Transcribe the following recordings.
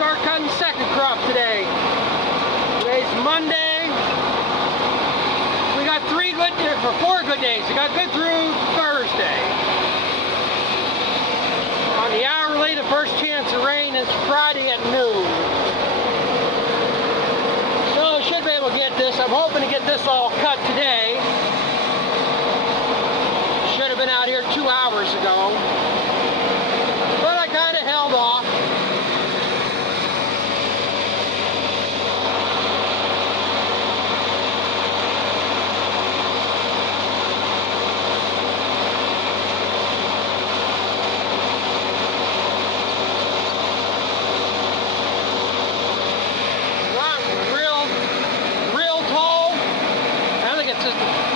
start cutting second crop today. Today's Monday. We got 4 good days. We got good through Thursday. On the hourly, the first chance of rain is Friday at noon. So I should be able to get this. I'm hoping to get this all cut today. Should have been out here 2 hours ago. But I kind of held off.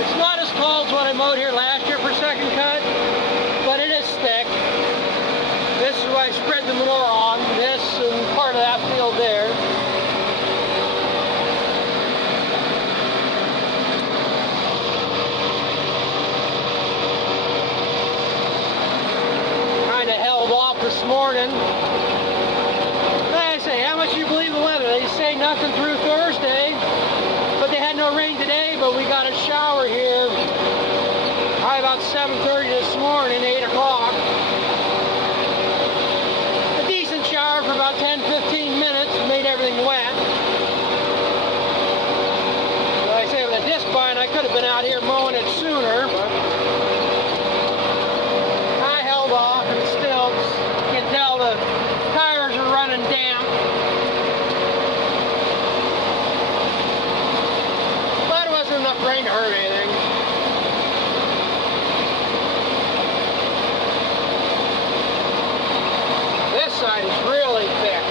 It's not as tall as what I mowed here last year for second cut, but it is thick. This is what I spread the manure on, this and part of that field there. Kind of held off this morning. Like I say, how much do you believe the weather? They say nothing through Thursday. But they had no rain today, but we got a shower here probably about 7:30 this morning, 8 o'clock. A decent shower for about 10-15 minutes, made everything wet. Like I say, with a disc bind, I could have been out here mowing it sooner, but I held off, and still, you can tell the tires are running damp. Enough rain to hurt anything. This side is really thick.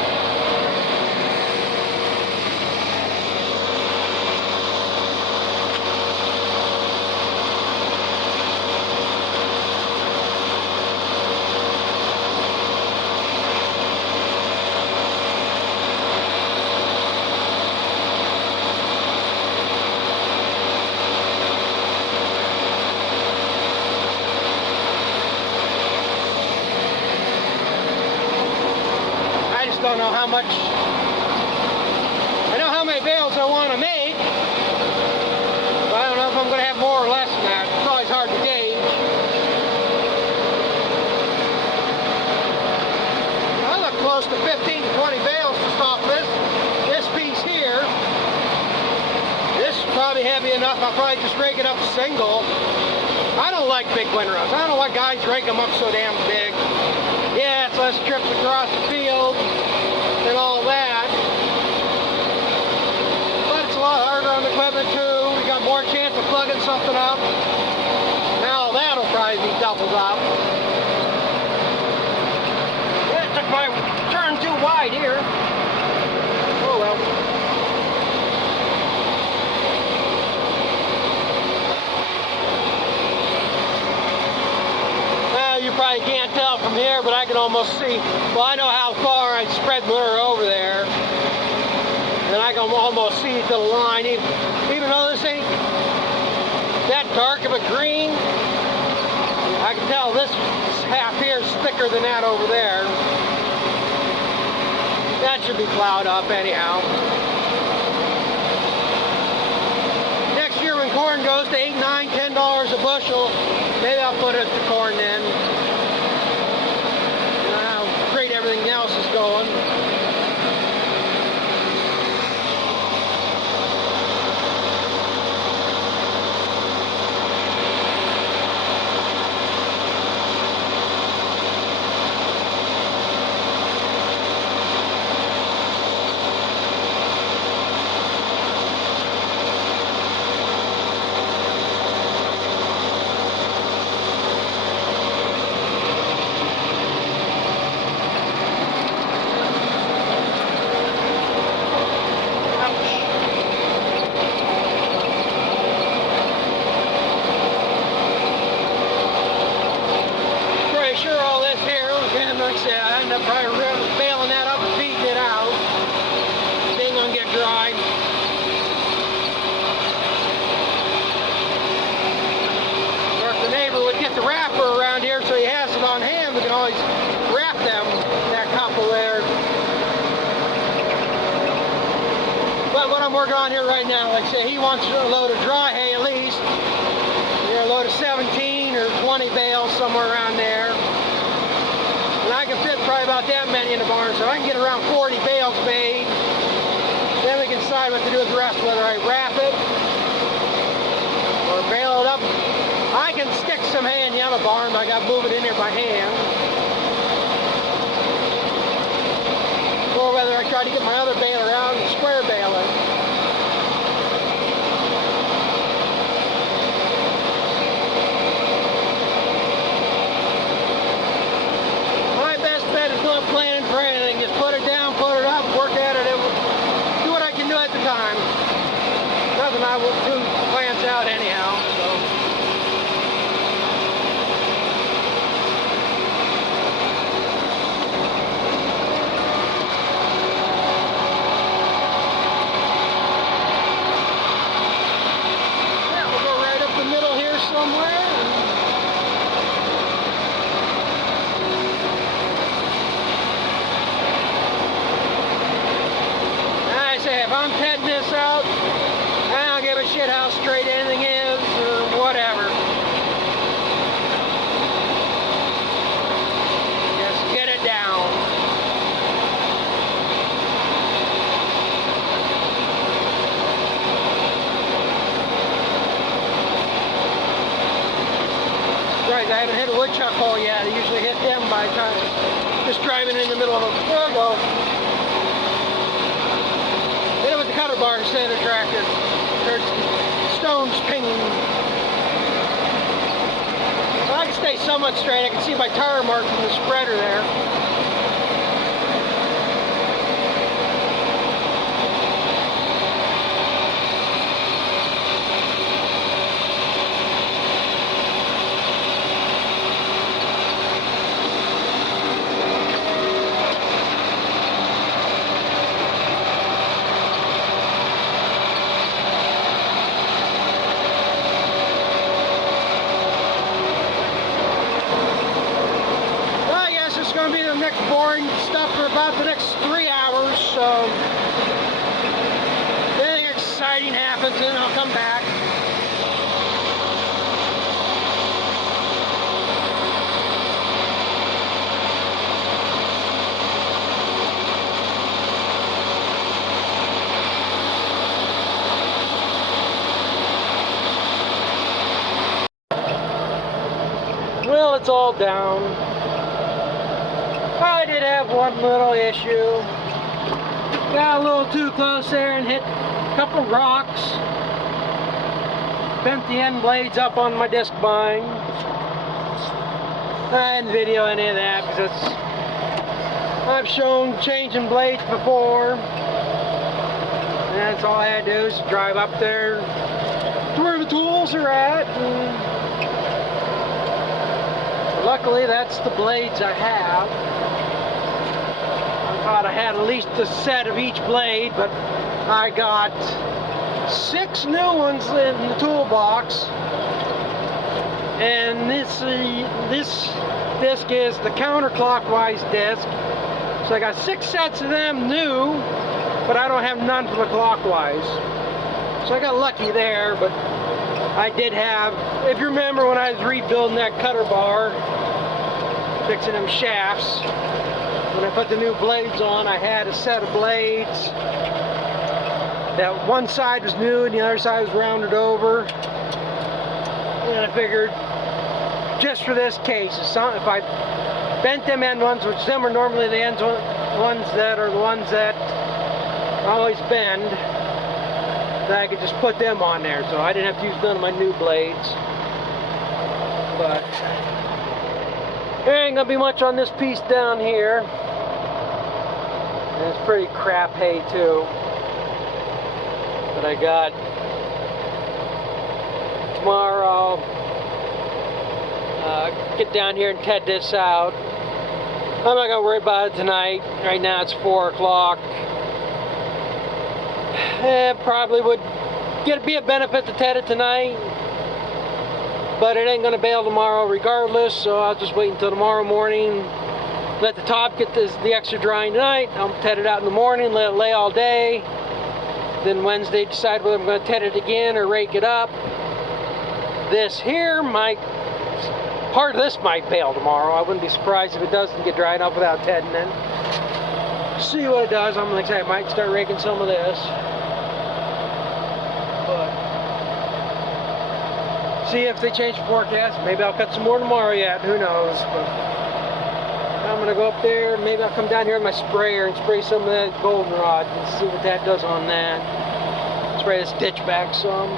Don't know how much. I know how many bales I want to make, but I don't know if I'm going to have more or less than that. It's always hard to gauge. I look close to 15 to 20 bales just off this piece here. This is probably heavy enough. I'll probably just rake it up single. I don't like big windrows. I don't know why guys rake them up so damn big. Yeah, it's less trips across the field and all that. But it's a lot harder on the equipment too. We got more chance of plugging something up. Now that'll probably be doubled up. Yeah, I took my turn too wide here. Oh well. You probably can't tell from here, but I can almost see. Well, I know how far I spread manure over there, and I can almost see to the line. Even though this ain't that dark of a green, I can tell this half here is thicker than that over there. That should be plowed up anyhow. Next year when corn goes to $8, $9, $10 a bushel, maybe I'll put it to corn then. You know how great everything else is going. I'm working on here right now. Like I say, he wants a load of dry hay at least. A load of 17 or 20 bales, somewhere around there. And I can fit probably about that many in the barn, so I can get around 40 bales made. Then we can decide what to do with the rest, whether I wrap it or bale it up. I can stick some hay in the other barn, but I got to move it in there by hand. Or whether I try to get my other baler out and square bale it. My best bet is not planning for anything. Just put it down, put it up, work at it. Do what I can do at the time. Nothing I will do plans out anyhow. So. If I'm petting this out, I don't give a shit how straight anything is or whatever. Just get it down. Right, I haven't hit a woodchuck hole yet. I usually hit them by the time just driving in the middle of a there we go. Cutter bar instead of tractor. There's stones pinging. Well, I can stay somewhat straight. I can see my tire mark from the spreader there. Going to be the next boring stuff for about the next 3 hours, so if anything exciting happens, then I'll come back. Well, it's all down. I did have one little issue. Got a little too close there and hit a couple rocks. Bent the end blades up on my disc bind. I didn't video any of that because I've shown changing blades before. And that's all I had to do is drive up there to where the tools are at. Luckily, that's the blades I have. I thought I had at least a set of each blade, but I got 6 new ones in the toolbox. And this disc is the counterclockwise disc. So I got 6 sets of them new, but I don't have none for the clockwise. So I got lucky there, but I did have, if you remember when I was rebuilding that cutter bar, fixing them shafts, when I put the new blades on, I had a set of blades that one side was new and the other side was rounded over. And I figured, just for this case, if I bent them end ones, which them are normally the end ones that are the ones that always bend, that I could just put them on there, so I didn't have to use none of my new blades. But there ain't gonna be much on this piece down here. And it's pretty crap hay too. But I got tomorrow. Get down here and ted this out. I'm not gonna worry about it tonight. Right now it's 4 o'clock. It probably would be a benefit to ted it tonight, but it ain't gonna bail tomorrow regardless, so I'll just wait until tomorrow morning. Let the top get the extra drying tonight. I'll ted it out in the morning, let it lay all day. Then Wednesday decide whether I'm going to ted it again or rake it up. This here might, part of this might bail tomorrow. I wouldn't be surprised if it doesn't get dry enough without tedding it. See what it does. I'm like I say, I might start raking some of this. But see if they change the forecast. Maybe I'll cut some more tomorrow yet. Who knows? But I'm gonna go up there. Maybe I'll come down here with my sprayer and spray some of that goldenrod and see what that does on that. Spray this ditch back some.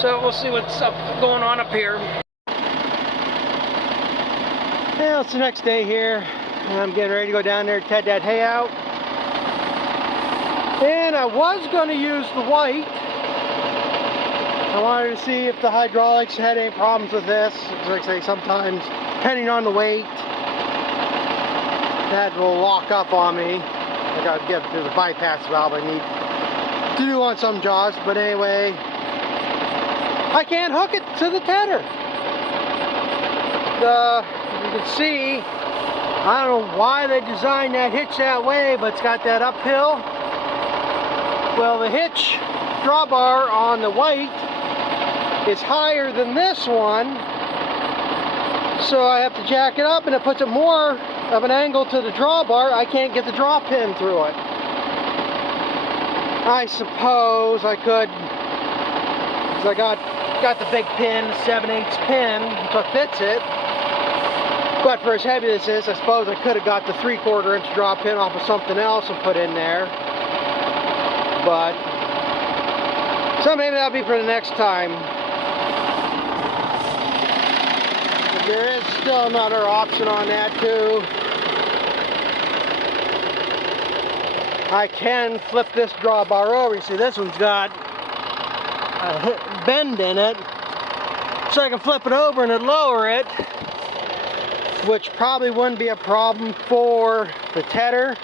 So we'll see what's going on up here. Well, it's the next day here. I'm getting ready to go down there and ted that hay out. And I was going to use the white. I wanted to see if the hydraulics had any problems with this. Like I say, sometimes, depending on the weight, that will lock up on me. I got to get to the bypass valve I need to do on some jaws. But anyway, I can't hook it to the tedder. You can see, I don't know why they designed that hitch that way, but it's got that uphill. Well, the hitch drawbar on the white is higher than this one, so I have to jack it up, and it puts it more of an angle to the drawbar. I can't get the draw pin through it. I suppose I could, because I got the big pin, the 7/8 pin, so it fits it. But for as heavy as this is, I suppose I could have got the 3/4 inch draw pin off of something else and put in there. But, so maybe that'll be for the next time. But there is still another option on that too. I can flip this drawbar over. You see, this one's got a bend in it. So I can flip it over and it'll lower it, which probably wouldn't be a problem for the tedder.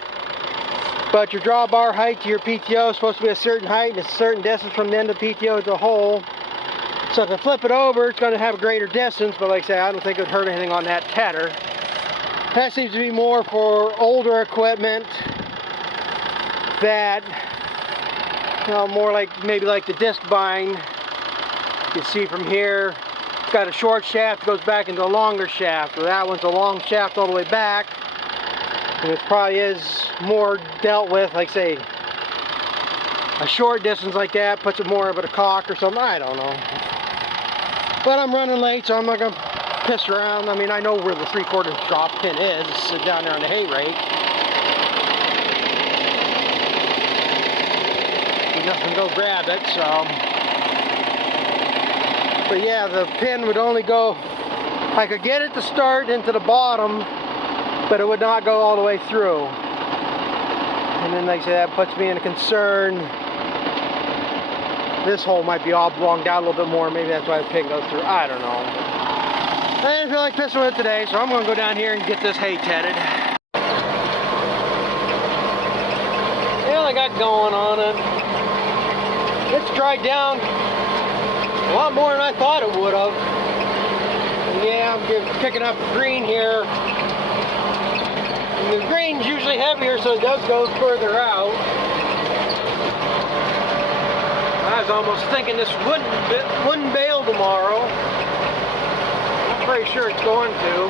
But your drawbar height to your PTO is supposed to be a certain height and a certain distance from the end of the PTO to the hole. So if I flip it over, it's going to have a greater distance, but like I say, I don't think it would hurt anything on that tedder. That seems to be more for older equipment that, you know, more like maybe like the disc bind. You can see from here, it's got a short shaft that goes back into a longer shaft. So that one's a long shaft all the way back. And it probably is more dealt with, like say, a short distance like that puts it more of a cock or something. I don't know. But I'm running late, so I'm not going to piss around. I mean, I know where the 3/4 drop pin is. It's down there on the hay rake. There's nothing to go grab it, so. But yeah, the pin would only go, I could get it to start into the bottom, but it would not go all the way through. And then like I say, that puts me in a concern. This hole might be oblonged out a little bit more. Maybe that's why the pin goes through. I don't know. I didn't feel like pissing with it today, so I'm going to go down here and get this hay tedded. Well, I got going on it. It's dried down a lot more than I thought it would have. And yeah, I'm picking up green here. And the green's usually heavier, so it does go further out. I was almost thinking this wouldn't bail tomorrow. I'm pretty sure it's going to.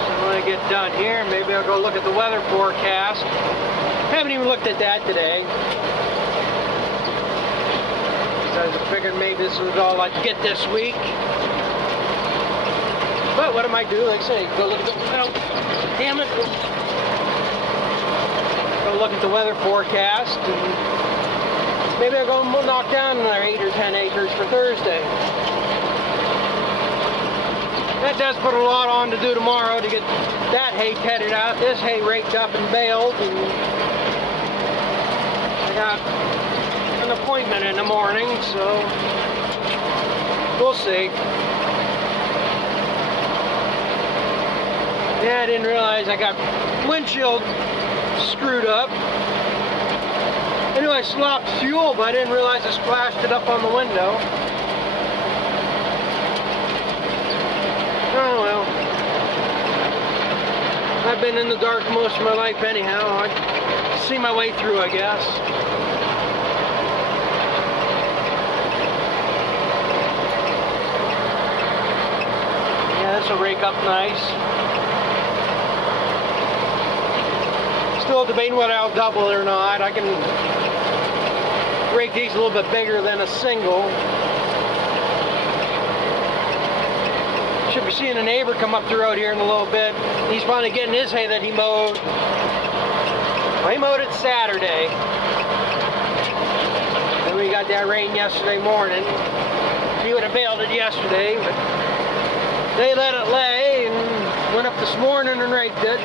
So when I get done here, maybe I'll go look at the weather forecast. Haven't even looked at that today. I was figuring maybe this was all I'd get this week. But what I might do, like I say, go look at the, oh, damn it. Go look at the weather forecast and maybe I'll go knock down another 8 or 10 acres for Thursday. That does put a lot on to do tomorrow to get that hay tedded out, this hay raked up and baled, and I got an appointment in the morning, so we'll see. Yeah, I didn't realize I got windshield screwed up. I knew I slopped fuel, but I didn't realize I splashed it up on the window. Oh well. I've been in the dark most of my life anyhow. I see my way through, I guess. Yeah, this will rake up nice. Still debating whether I'll double it or not. I can rake these a little bit bigger than a single. Should be seeing a neighbor come up the road here in a little bit. He's finally getting his hay that he mowed. Well, he mowed it Saturday. Then we got that rain yesterday morning. He would have baled it yesterday, but they let it lay and went up this morning and raked it.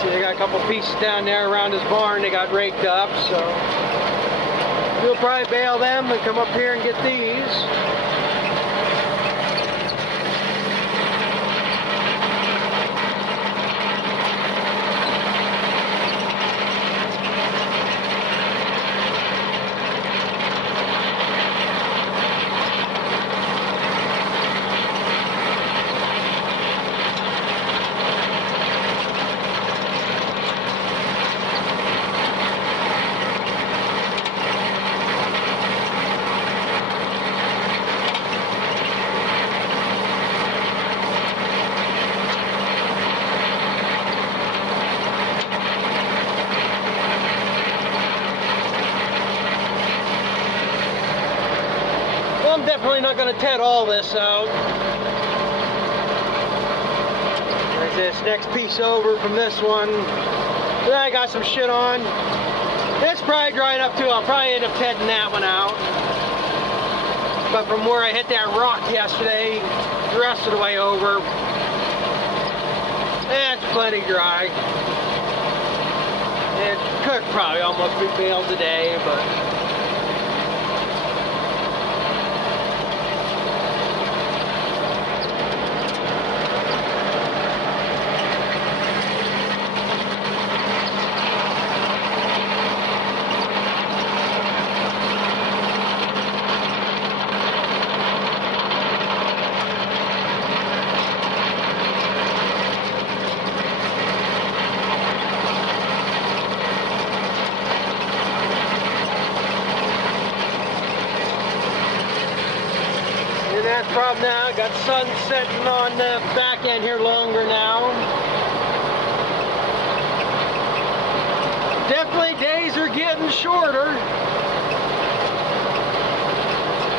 See, they got a couple pieces down there around his barn they got raked up, so we'll probably bale them and come up here and get these. I'm definitely not going to ted all this out. There's this next piece over from this one that I got some shit on. It's probably dry enough too. I'll probably end up tedding that one out. But from where I hit that rock yesterday, the rest of the way over, it's plenty dry. It could probably almost be baled today, but that's the problem now. Got sun setting on the back end here longer now. Definitely days are getting shorter.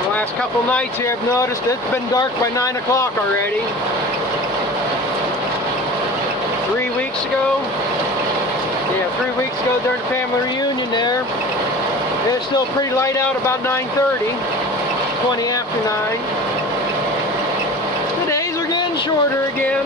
The last couple nights here I've noticed it's been dark by 9 o'clock already. 3 weeks ago, yeah, 3 weeks ago during the family reunion there, it's still pretty light out about 9:30, 20 after 9. Shorter again.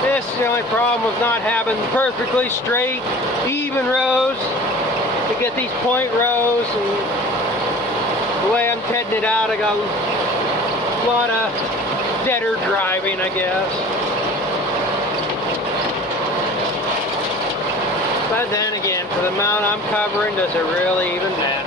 This is the only problem with not having perfectly straight, even rows to get these point rows, and the way I'm tedding it out, I got a lot of deader driving, I guess. But then again, for the amount I'm covering, does it really even matter?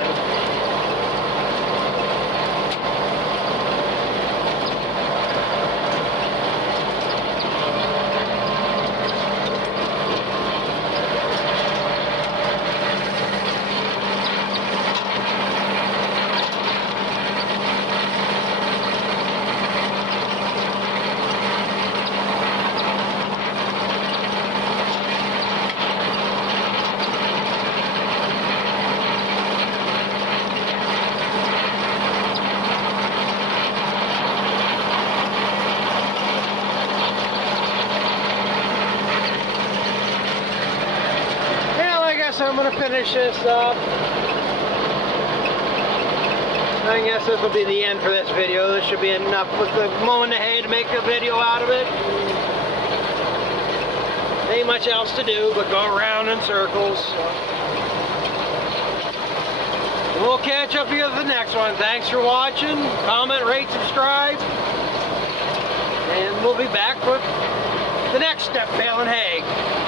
I'm going to finish this up. I guess this will be the end for this video. This should be enough with the mowing the hay to make a video out of it. Ain't much else to do but go around in circles. We'll catch up here with the next one. Thanks for watching. Comment, rate, subscribe. And we'll be back with the next step, baling hay.